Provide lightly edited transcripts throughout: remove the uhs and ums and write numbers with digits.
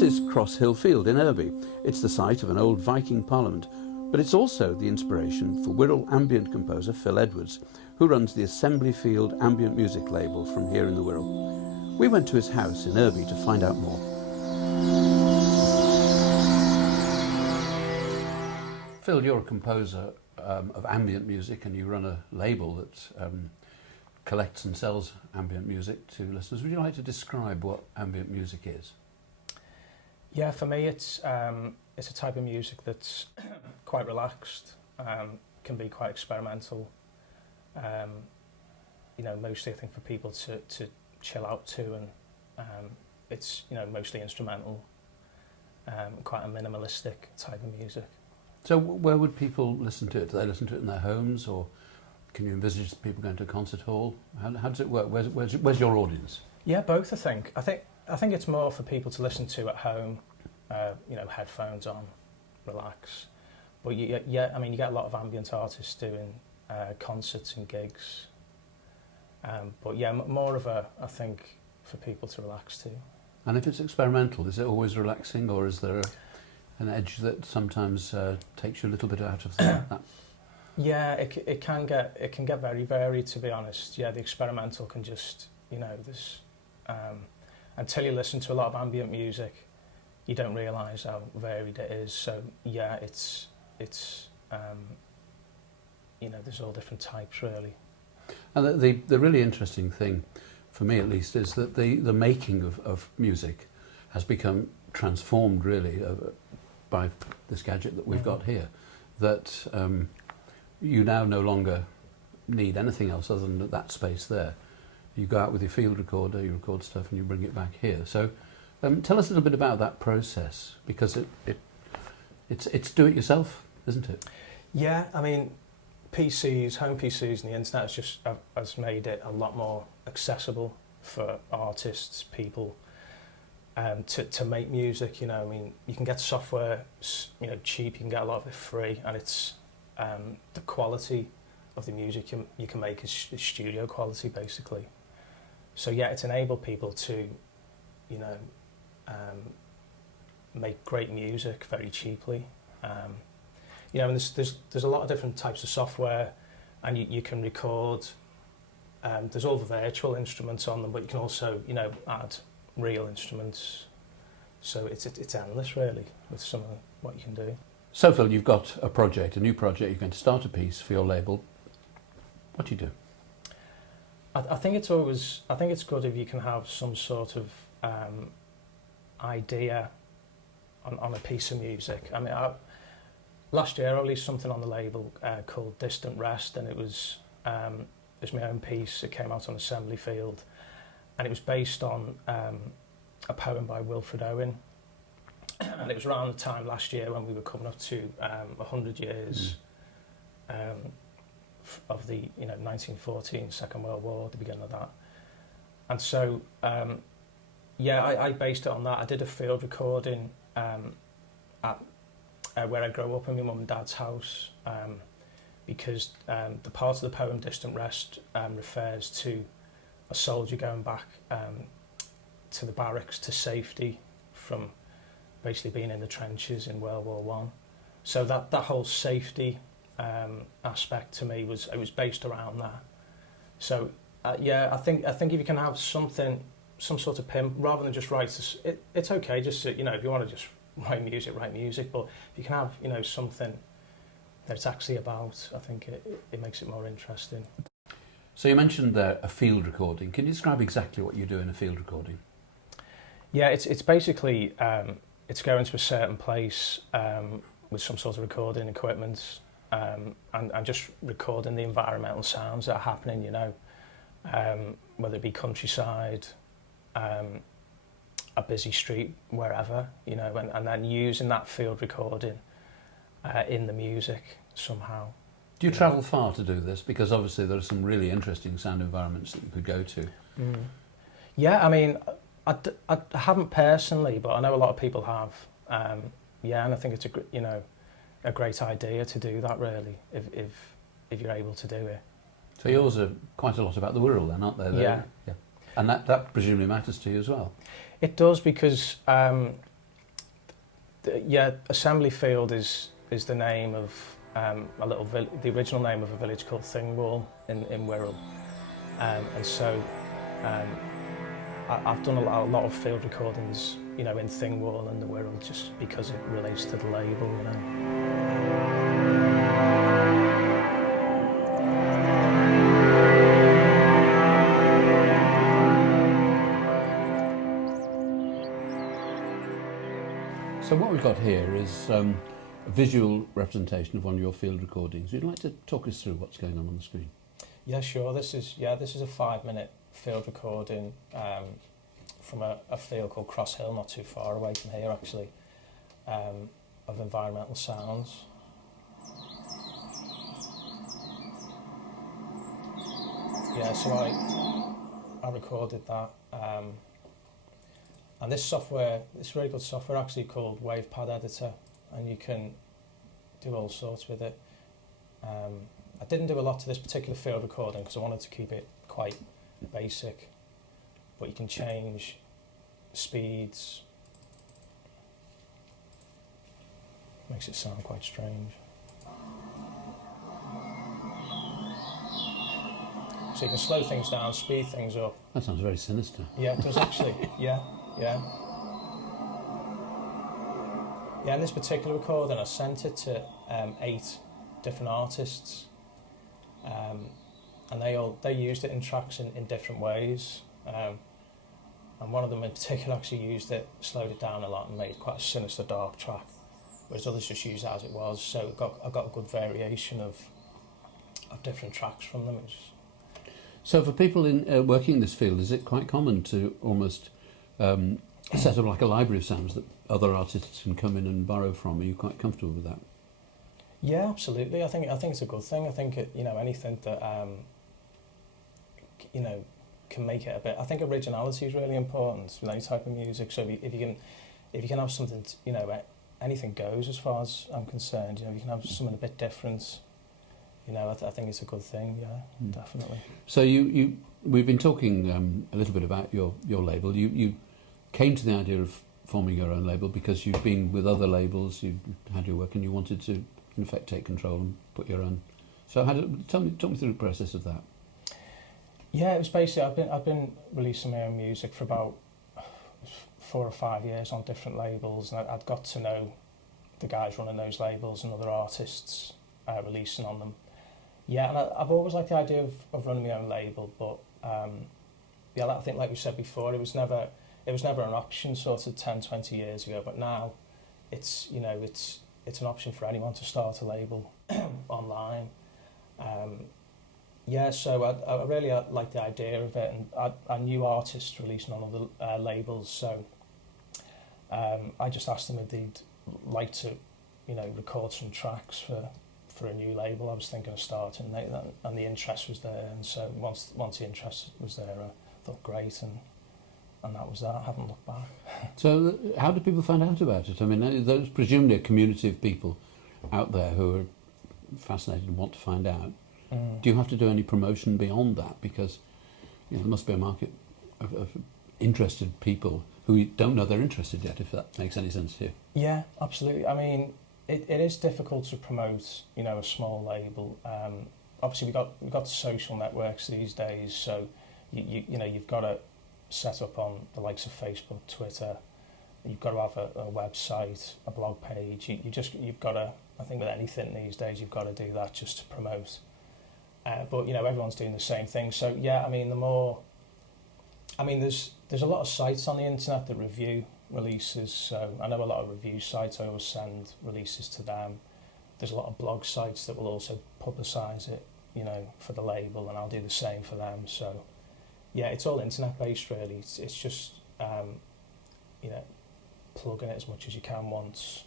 This is Cross Hill Field in Irby. It's the site of an old Viking parliament, but it's also the inspiration for Wirral ambient composer Phil Edwards, who runs the Assembly Field ambient music label from here in the Wirral. We went to his house in Irby to find out more. Phil, you're a composer of ambient music, and you run a label that collects and sells ambient music to listeners. Would you like to describe what ambient music is? Yeah, for me it's a type of music that's quite relaxed, can be quite experimental. You know, mostly I think for people to chill out to, and it's, you know, mostly instrumental, quite a minimalistic type of music. So where would people listen to it? Do they listen to it in their homes, or can you envisage people going to a concert hall? How does it work? Where's your audience? Yeah, both. I think it's more for people to listen to at home, you know, headphones on, relax. But yeah, I mean, you get a lot of ambient artists doing concerts and gigs. But yeah, more of I think, for people to relax to. And if it's experimental, is it always relaxing, or is there an edge that sometimes takes you a little bit out of that? Yeah, it can get very varied, to be honest. Yeah, the experimental can just, you know, there's until you listen to a lot of ambient music, you don't realise how varied it is. So yeah, it's you know, there's all different types really. And the really interesting thing, for me at least, is that the making of music has become transformed really by this gadget that we've got here. That you now no longer need anything else other than that space there. You go out with your field recorder, you record stuff, and you bring it back here. So tell us a little bit about that process, because it's do it yourself, isn't it? Yeah, I mean, home PCs and the internet has made it a lot more accessible for artists, people, to make music. You know, I mean, you can get software, you know, cheap. You can get a lot of it free, and it's the quality of the music you can make is studio quality, basically. So yeah, it's enabled people to, you know, make great music very cheaply. You know, and there's a lot of different types of software, and you can record. There's all the virtual instruments on them, but you can also, you know, add real instruments. So it's endless really with some of what you can do. So Phil, you've got a new project. You're going to start a piece for your label. What do you do? I think it's good if you can have some sort of idea on a piece of music. I mean, last year I released something on the label called Distant Rest, and it was my own piece. It came out on Assembly Field, and it was based on a poem by Wilfred Owen. And it was around the time last year when we were coming up to 100 years of the 1914 Second World War, the beginning of that. And so, yeah, I based it on that. I did a field recording at where I grew up in my mum and dad's house, because the part of the poem Distant Rest refers to a soldier going back to the barracks to safety from basically being in the trenches in World War One. So that whole safety aspect to me was based around that. So yeah, I think if you can have some sort of pin, rather than just write, it's okay just to, you know, if you want to just write music, but if you can have, you know, something that it's actually about, I think it makes it more interesting. So you mentioned there a field recording. Can you describe exactly what you do in a field recording? Yeah, it's basically it's going to a certain place with some sort of recording equipment, and just recording the environmental sounds that are happening, you know, whether it be countryside, a busy street, wherever, you know, and then using that field recording in the music somehow. Do you travel far to do this? Because obviously there are some really interesting sound environments that you could go to. Yeah, I mean, I haven't personally, but I know a lot of people have. Yeah, and I think it's a great idea to do that, really, if you're able to do it. So yours are quite a lot about the Wirral then, aren't they? Yeah. And that presumably matters to you as well. It does, because Yeah, Assembly Field is the name of the original name of a village called Thingwall in Wirral, and so I've done a lot of field recordings, in Thingwall and the Wirral, just because it relates to the label. So what we've got here is a visual representation of one of your field recordings. Would you like to talk us through what's going on the screen? Yeah, sure. This is a 5-minute field recording from a field called Cross Hill, not too far away from here actually, of environmental sounds. Yeah, so I recorded that, and this really good software actually called WavePad Editor, and you can do all sorts with it. I didn't do a lot to this particular field recording because I wanted to keep it quite basic, but you can change speeds. Makes it sound quite strange. So you can slow things down, speed things up. That sounds very sinister. Yeah, it does actually. Yeah. Yeah, in this particular recording I sent it to 8 different artists, and they used it in tracks in different ways, and one of them in particular actually used it, slowed it down a lot and made quite a sinister dark track, whereas others just used it as it was, so I got a good variation of different tracks from them. So for people working in this field, is it quite common to almost set up like a library of sounds that other artists can come in and borrow from? Are you quite comfortable with that? Yeah, absolutely. I think it's a good thing. I think anything that can make it a bit. I think originality is really important with any type of music. So if you can have something, anything goes as far as I'm concerned. You can have something a bit different. I think it's a good thing. Yeah, definitely. So we've been talking a little bit about your label. You came to the idea of forming your own label because you've been with other labels, you've had your work, and you wanted to, in effect, take control and put your own. So talk me through the process of that. Yeah, it was basically I've been releasing my own music for about 4 or 5 years on different labels, and I'd got to know the guys running those labels and other artists releasing on them. Yeah, and I've always liked the idea of running my own label, but I think, like we said before, it was never an option sort of 10, 20 years ago, but now it's an option for anyone to start a label online. So I really like the idea of it, and I knew artists releasing on other labels, so I just asked them if they'd like to, record some tracks for a new label I was thinking of starting, and the interest was there, and so once the interest was there, I thought great, and that was that. I haven't looked back. So how do people find out about it? I mean, there's presumably a community of people out there who are fascinated and want to find out. Do you have to do any promotion beyond that? Because there must be a market of interested people who don't know they're interested yet, if that makes any sense to you. Yeah, absolutely. I mean, it is difficult to promote, a small label. Obviously, we've got social networks these days, so you've got to set up on the likes of Facebook, Twitter. You've got to have a website, a blog page. You've got to. I think with anything these days, you've got to do that just to promote. But everyone's doing the same thing. So yeah, I mean, there's a lot of sites on the internet that review releases. So I know a lot of review sites. I always send releases to them. There's a lot of blog sites that will also publicise it, for the label, and I'll do the same for them. So yeah, it's all internet based really. It's just plug in it as much as you can once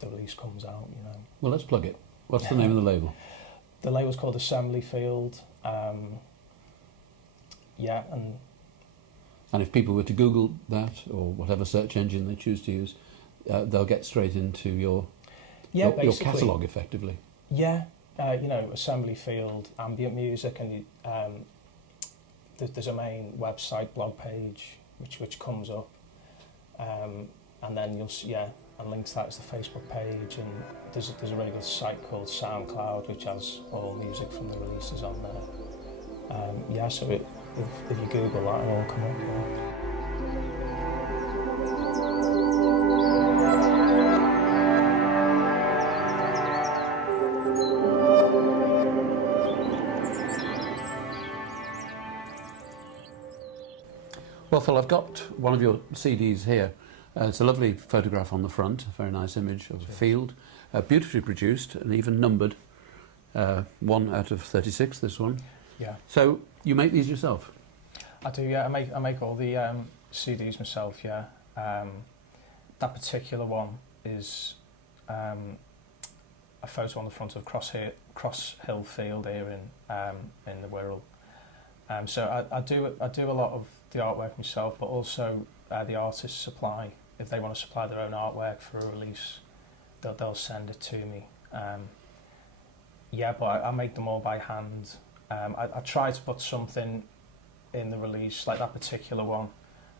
the release comes out. Well, let's plug it. What's the name of the label? The label's called Assembly Field. And if people were to Google that, or whatever search engine they choose to use, they'll get straight into your catalogue, effectively. Yeah, Assembly Field, ambient music, and there's a main website, blog page, which comes up, and then and linked to that is the Facebook page, and there's a really good site called SoundCloud which has all music from the releases on there. Yeah, so if you Google that, it'll all come up. Yeah. Well, Phil, I've got one of your CDs here. It's a lovely photograph on the front, a very nice image of a field, beautifully produced and even numbered. 1 out of 36, this one. Yeah. So you make these yourself? I do, yeah. I make all the CDs myself, yeah. That particular one is a photo on the front of Cross Hill Field here in the Wirral. So I do a lot of the artwork myself, but also the artists supply. If they want to supply their own artwork for a release, they'll send it to me. Yeah, but I make them all by hand. I try to put something in the release, like that particular one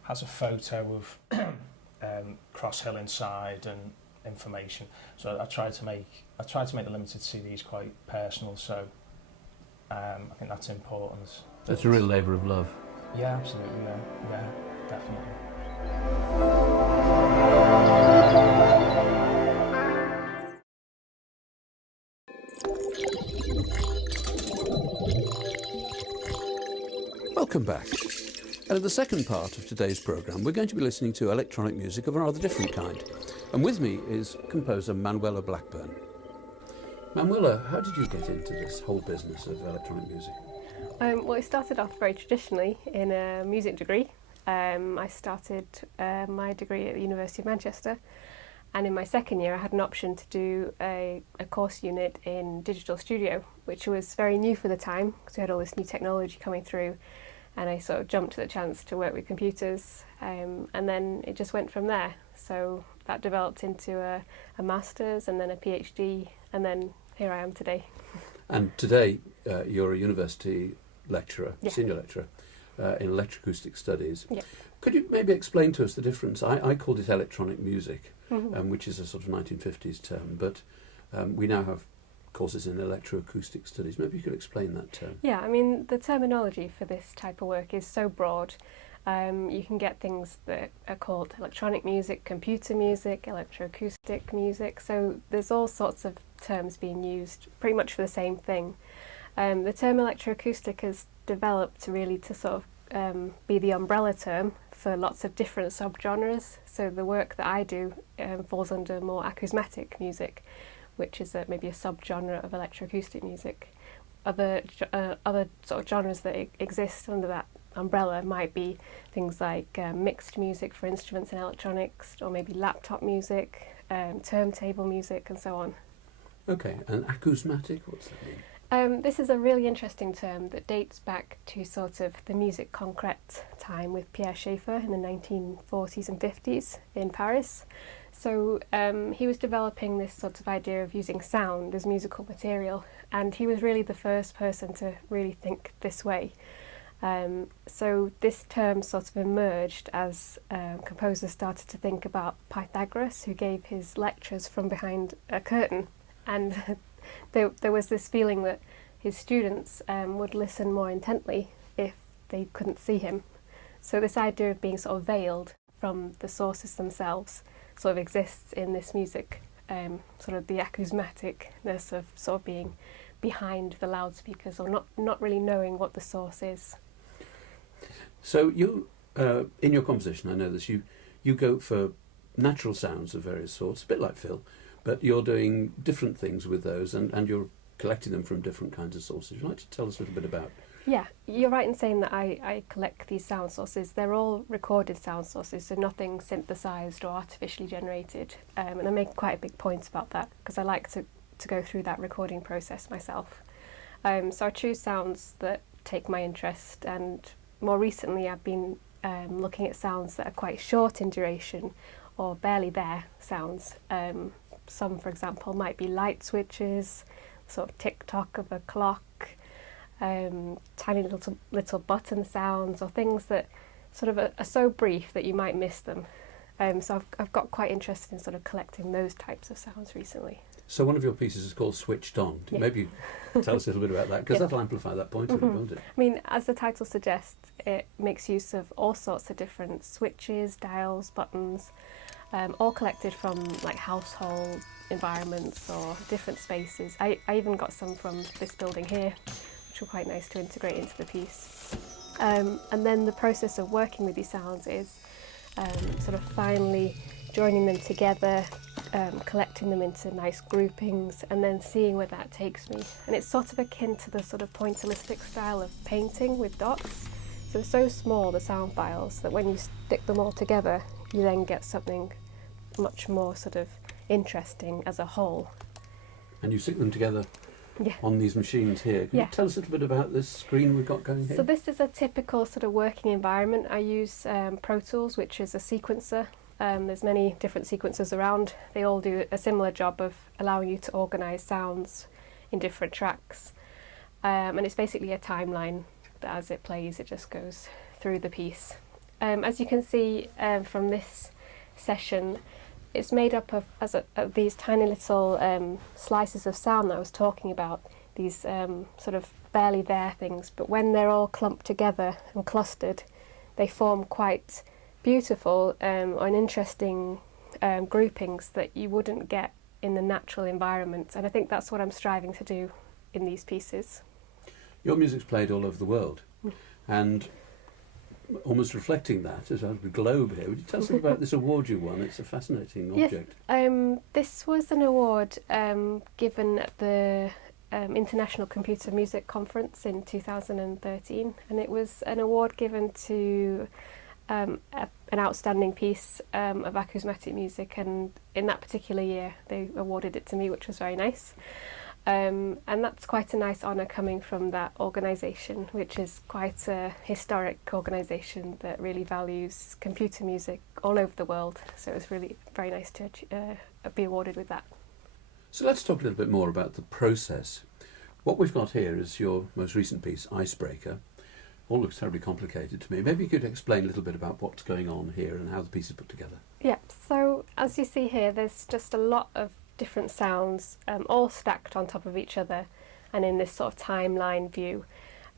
has a photo of Cross Hill inside and information. So I try to make the limited CDs quite personal. So I think that's important. That's a real labour of love. Yeah, absolutely. Yeah, definitely. Welcome back. And in the second part of today's programme, we're going to be listening to electronic music of a rather different kind. And with me is composer Manuella Blackburn. Manuella, how did you get into this whole business of electronic music? Well, it started off very traditionally in a music degree. I started my degree at the University of Manchester, and in my second year I had an option to do a course unit in digital studio, which was very new for the time because we had all this new technology coming through, and I sort of jumped at the chance to work with computers, and then it just went from there. So that developed into a master's and then a PhD, and then here I am today. And today you're a university lecturer, Yeah. senior lecturer in electroacoustic studies. Yeah. Could you maybe explain to us the difference? I called it electronic music, Mm-hmm. which is a sort of 1950s term, but we now have courses in electroacoustic studies. Maybe you could explain that term. Yeah, I mean, the terminology for this type of work is so broad. You can get things that are called electronic music, computer music, electroacoustic music, so there's all sorts of terms being used pretty much for the same thing. The term electroacoustic has developed really to sort of be the umbrella term for lots of different subgenres. So the work that I do falls under more acousmatic music, which is maybe a subgenre of electroacoustic music. Other sort of genres that exist under that umbrella might be things like mixed music for instruments and electronics, or maybe laptop music, turntable music, and so on. Okay, and acousmatic, what's that mean? This is a really interesting term that dates back to sort of the musique concrète time with Pierre Schaeffer in the 1940s and 50s in Paris. So he was developing this sort of idea of using sound as musical material, and he was really the first person to really think this way. So this term sort of emerged as composers started to think about Pythagoras, who gave his lectures from behind a curtain, and there was this feeling that his students would listen more intently if they couldn't see him. So this idea of being sort of veiled from the sources themselves sort of exists in this music, sort of the acousmaticness of sort of being behind the loudspeakers, or not really knowing what the source is. So you, in your composition, I know this, you go for natural sounds of various sorts, a bit like Phil, but you're doing different things with those, and you're collecting them from different kinds of sources. Would you like to tell us a little bit about? Yeah, you're right in saying that I collect these sound sources. They're all recorded sound sources, so nothing synthesised or artificially generated. And I make quite a big point about that because I like to go through that recording process myself. So I choose sounds that take my interest, and more recently I've been looking at sounds that are quite short in duration or barely there sounds. Some, for example, might be light switches, sort of tick-tock of a clock, tiny little button sounds, or things that sort of are so brief that you might miss them. So I've got quite interested in sort of collecting those types of sounds recently. So one of your pieces is called Switched On. Yeah. Maybe tell us a little bit about that, because Yeah. that'll amplify that point of it, won't it? I mean, as the title suggests, it makes use of all sorts of different switches, dials, buttons, all collected from like household environments or different spaces. I even got some from this building here, which were quite nice to integrate into the piece. And then the process of working with these sounds is sort of finally joining them together, collecting them into nice groupings, and then seeing where that takes me. And it's sort of akin to the sort of pointillistic style of painting with dots. So they're so small, the sound files, that when you stick them all together, you then get something much more sort of interesting as a whole. And you stick them together Yeah. on these machines here. Can Yeah. you tell us a little bit about this screen we've got going here? So this is a typical sort of working environment. I use Pro Tools, which is a sequencer. There's many different sequencers around. They all do a similar job of allowing you to organise sounds in different tracks. And it's basically a timeline that as it plays, it just goes through the piece. As you can see from this session, it's made up of these tiny little slices of sound that I was talking about, these sort of barely there things, but when they're all clumped together and clustered, they form quite beautiful and interesting groupings that you wouldn't get in the natural environment. And I think that's what I'm striving to do in these pieces. Your music's played all over the world, and almost reflecting that, as a globe here, would you tell us about this award you won? It's a fascinating object. Yes, this was an award given at the International Computer Music Conference in 2013, and it was an award given to an outstanding piece of acousmatic music, and in that particular year they awarded it to me, which was very nice. And that's quite a nice honour coming from that organisation, which is quite a historic organisation that really values computer music all over the world. So it was really very nice to be awarded with that. So let's talk a little bit more about the process. What we've got here is your most recent piece, Icebreaker. All looks terribly complicated to me. Maybe you could explain a little bit about what's going on here and how the piece is put together. Yeah, so as you see here, there's just a lot of different sounds all stacked on top of each other and in this sort of timeline view.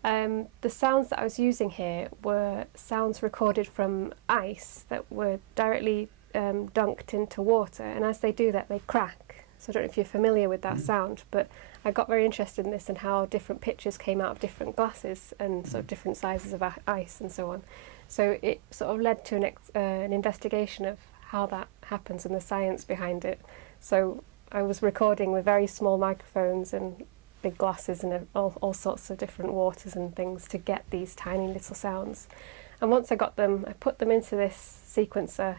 The sounds that I was using here were sounds recorded from ice that were directly dunked into water, and as they do that they crack. So I don't know if you're familiar with that sound, but I got very interested in this and how different pitches came out of different glasses and sort of different sizes of ice and so on. So it sort of led to an investigation of how that happens and the science behind it. So I was recording with very small microphones and big glasses and all sorts of different waters and things to get these tiny little sounds. And once I got them, I put them into this sequencer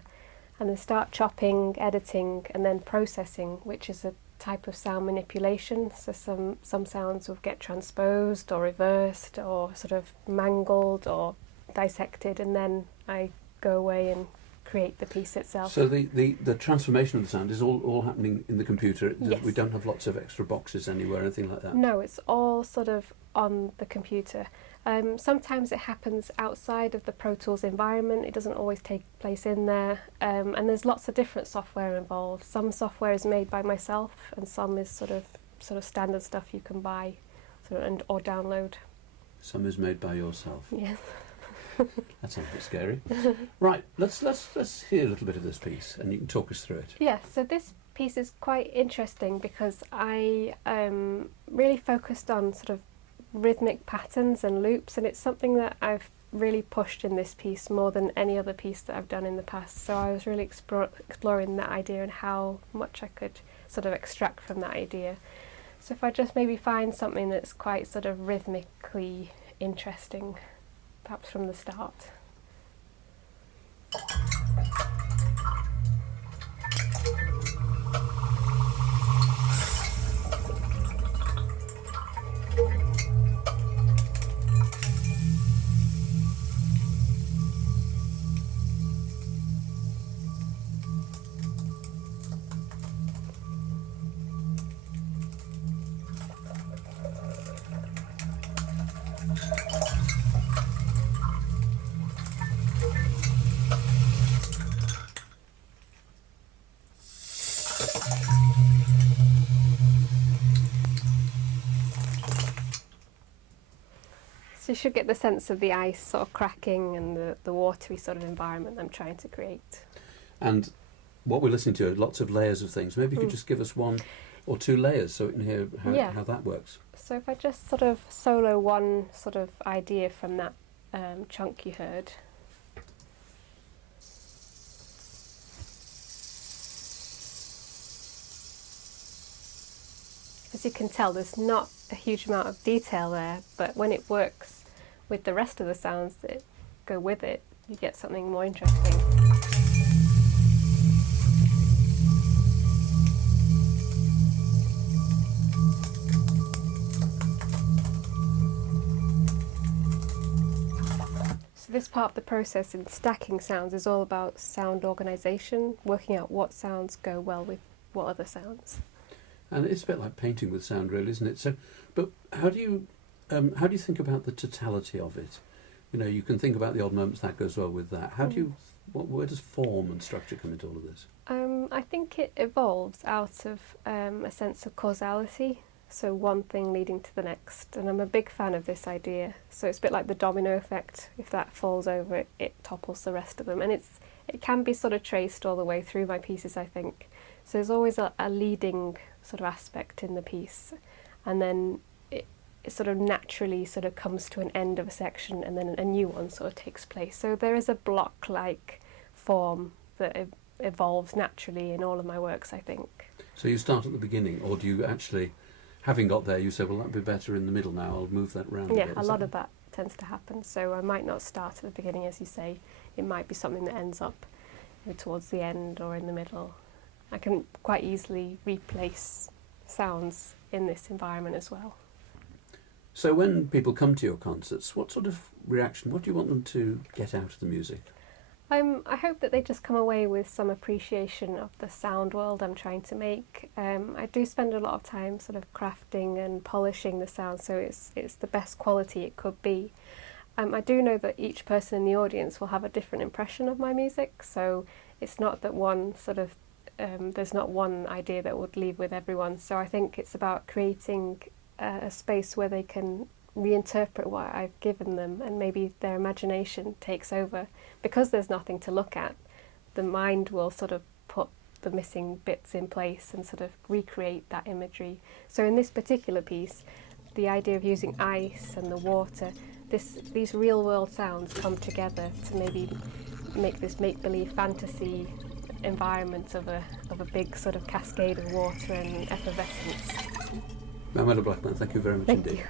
and then start chopping, editing, and then processing, which is a type of sound manipulation. So some sounds will get transposed or reversed or sort of mangled or dissected, and then I go away and create the piece itself. So the transformation of the sound is all happening in the computer. Yes. We don't have lots of extra boxes anywhere, anything like that? No, it's all sort of on the computer. Sometimes it happens outside of the Pro Tools environment. It doesn't always take place in there. And there's lots of different software involved. Some software is made by myself, and some is sort of standard stuff you can buy or download. Some is made by yourself. Yeah. That sounds a bit scary. Right, let's hear a little bit of this piece, and you can talk us through it. Yeah, so this piece is quite interesting because I really focused on sort of rhythmic patterns and loops, and it's something that I've really pushed in this piece more than any other piece that I've done in the past. So I was really exploring that idea and how much I could sort of extract from that idea. So if I just maybe find something that's quite sort of rhythmically interesting, perhaps from the start. So you should get the sense of the ice sort of cracking and the watery sort of environment I'm trying to create. And what we're listening to are lots of layers of things. Maybe you could just give us one or two layers so we can hear how that works. So if I just sort of solo one sort of idea from that chunk you heard. As you can tell, there's not a huge amount of detail there, but when it works with the rest of the sounds that go with it, you get something more interesting. So this part of the process in stacking sounds is all about sound organisation, working out what sounds go well with what other sounds. And it's a bit like painting with sound, really, isn't it? So, but how do you think about the totality of it? You know, you can think about the odd moments that goes well with that. How do you? Where does form and structure come into all of this? I think it evolves out of a sense of causality. So one thing leading to the next, and I'm a big fan of this idea. So it's a bit like the domino effect. If that falls over, it topples the rest of them, and it can be sort of traced all the way through my pieces, I think. So there's always a leading sort of aspect in the piece, and then it sort of naturally sort of comes to an end of a section, and then a new one sort of takes place. So there is a block-like form that evolves naturally in all of my works, I think. So you start at the beginning, or do you actually, having got there, you say, well, that'd be better in the middle now, I'll move that round Yeah, a bit. a lot of that tends to happen. So I might not start at the beginning, as you say. It might be something that ends up towards the end or in the middle. I can quite easily replace sounds in this environment as well. So when people come to your concerts, what sort of reaction, what do you want them to get out of the music? I hope that they just come away with some appreciation of the sound world I'm trying to make. I do spend a lot of time sort of crafting and polishing the sound so it's the best quality it could be. I do know that each person in the audience will have a different impression of my music, so it's not that one sort of there's not one idea that would leave with everyone. So I think it's about creating a space where they can reinterpret what I've given them, and maybe their imagination takes over. Because there's nothing to look at, the mind will sort of put the missing bits in place and sort of recreate that imagery. So in this particular piece, the idea of using ice and the water, these real world sounds come together to maybe make this make-believe fantasy environment of a big sort of cascade of water and effervescence. Manuella Blackburn, thank you very much Thank indeed. you.